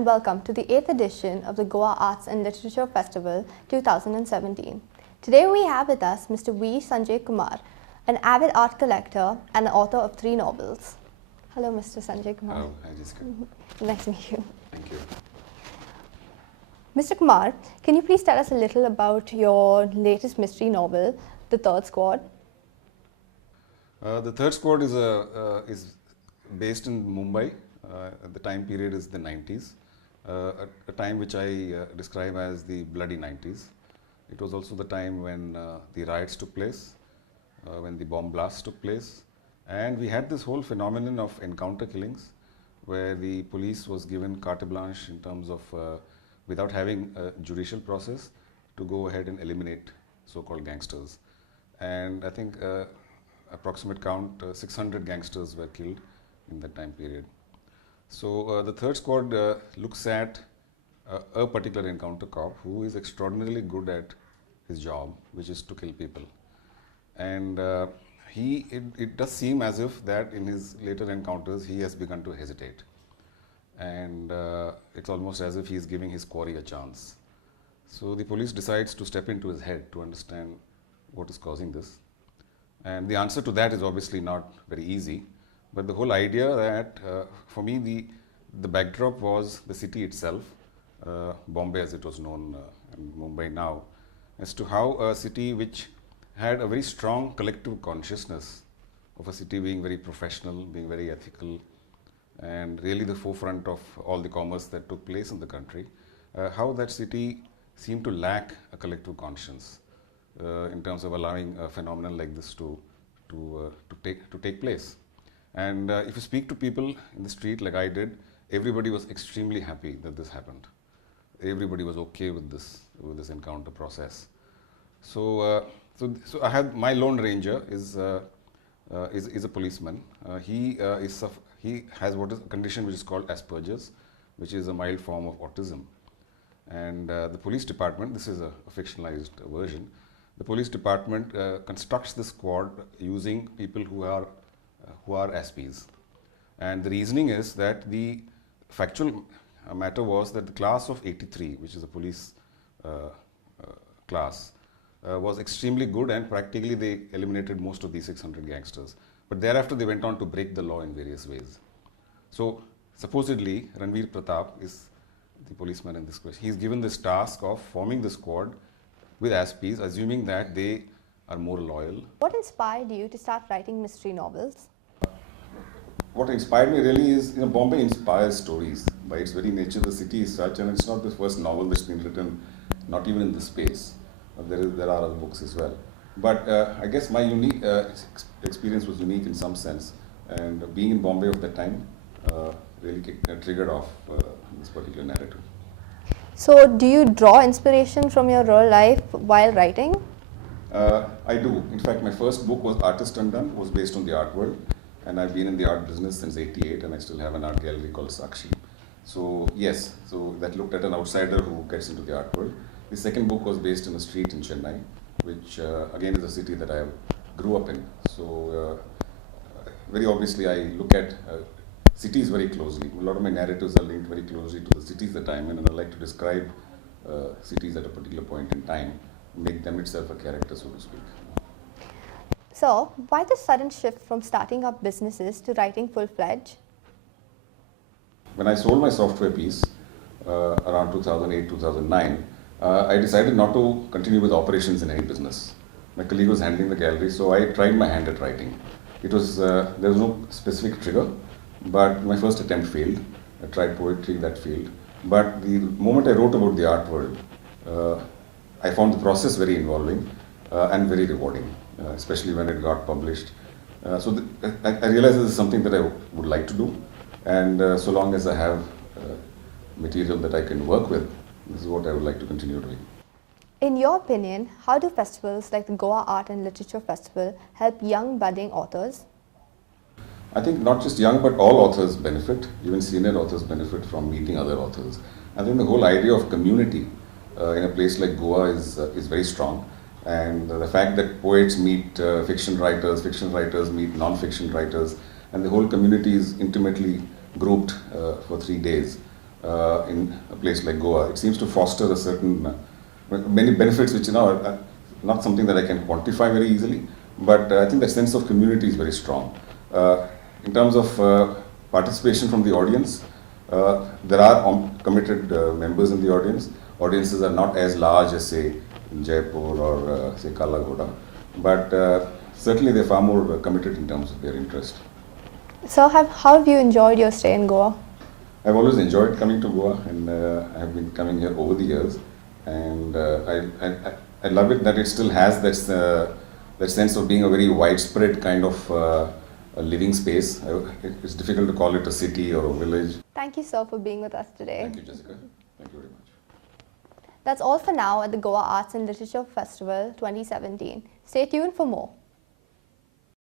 and welcome to the 8th edition of the Goa Arts and Literature Festival 2017. Today we have with us Mr. V Sanjay Kumar, an avid art collector and the author of 3 novels. Hello, Mr. Sanjay Kumar. Hello, hi Jessica. Nice to meet you. Thank you. Mr. Kumar, can you please tell us a little about your latest mystery novel, The Third Squad? The Third Squad is based in Mumbai. The time period is the 90s, a time which I describe as the bloody 90s. It was also the time when the riots took place, when the bomb blasts took place, and we had this whole phenomenon of encounter killings where the police was given carte blanche in terms of, without having a judicial process, to go ahead and eliminate so-called gangsters. And I think approximate count 600 gangsters were killed in that time period. So the Third Squad looks at a particular encounter cop who is extraordinarily good at his job, which is to kill people. And it does seem as if that in his later encounters he has begun to hesitate. And it's almost as if he is giving his quarry a chance. So the police decides to step into his head to understand what is causing this. And the answer to that is obviously not very easy. But the whole idea that, for me, the backdrop was the city itself, Bombay as it was known, and Mumbai now, as to how a city which had a very strong collective consciousness of a city being very professional, being very ethical, and really the forefront of all the commerce that took place in the country, how that city seemed to lack a collective conscience in terms of allowing a phenomenon like this to take place. And if you speak to people in the street like I did, everybody was extremely happy that this happened. Everybody was okay with this encounter process. So, so I have my Lone Ranger is a policeman. He has what is a condition which is called Asperger's, which is a mild form of autism. And the police department, this is a fictionalized version, the police department constructs the squad using people who are Aspies. And the reasoning is that the factual matter was that the class of 83, which is a police class, was extremely good, and practically they eliminated most of these 600 gangsters. But thereafter they went on to break the law in various ways. So supposedly Ranveer Pratap is the policeman in this question. He is given this task of forming the squad with Aspies, assuming that they are more loyal. What inspired you to start writing mystery novels? What inspired me really is, Bombay inspires stories. By its very nature, the city is such, and it's not the first novel that's been written, not even in this space. There are other books as well. But I guess my unique experience was unique in some sense, and being in Bombay of that time really triggered off this particular narrative. So, do you draw inspiration from your real life while writing? I do. In fact, my first book was Artist Undone, was based on the art world. And I've been in the art business since '88, and I still have an art gallery called Sakshi. So yes, so that looked at an outsider who gets into the art world. The second book was based in a street in Chennai, which again is a city that I grew up in. So very obviously I look at cities very closely. A lot of my narratives are linked very closely to the cities that I'm in, and I like to describe cities at a particular point in time, make them itself a character, so to speak. So, why the sudden shift from starting up businesses to writing full-fledged? When I sold my software piece around 2008, 2009, I decided not to continue with operations in any business. My colleague was handling the gallery, so I tried my hand at writing. It was, there was no specific trigger, but my first attempt failed. I tried poetry, that failed. But the moment I wrote about the art world, I found the process very involving and very rewarding. Especially when it got published. So I realized this is something that I would like to do, and so long as I have material that I can work with, this is what I would like to continue doing. In your opinion, how do festivals like the Goa Art and Literature Festival help young budding authors? I think not just young, but all authors benefit. Even senior authors benefit from meeting other authors. I think the whole idea of community in a place like Goa is very strong. And the fact that poets meet fiction writers meet non-fiction writers, and the whole community is intimately grouped for 3 days, in a place like Goa. It seems to foster a certain many benefits which are not something that I can quantify very easily, but I think the sense of community is very strong. In terms of participation from the audience, there are committed members in the audience. Audiences are not as large as, say, in Jaipur or say Kalagoda, but certainly they're far more committed in terms of their interest. So how have you enjoyed your stay in Goa? I've always enjoyed coming to Goa, and I have been coming here over the years, and I love it that it still has that sense of being a very widespread kind of a living space. It's difficult to call it a city or a village. Thank you, sir, for being with us today. Thank you, Jessica. Thank you very much. That's all for now at the Goa Arts and Literature Festival 2017. Stay tuned for more.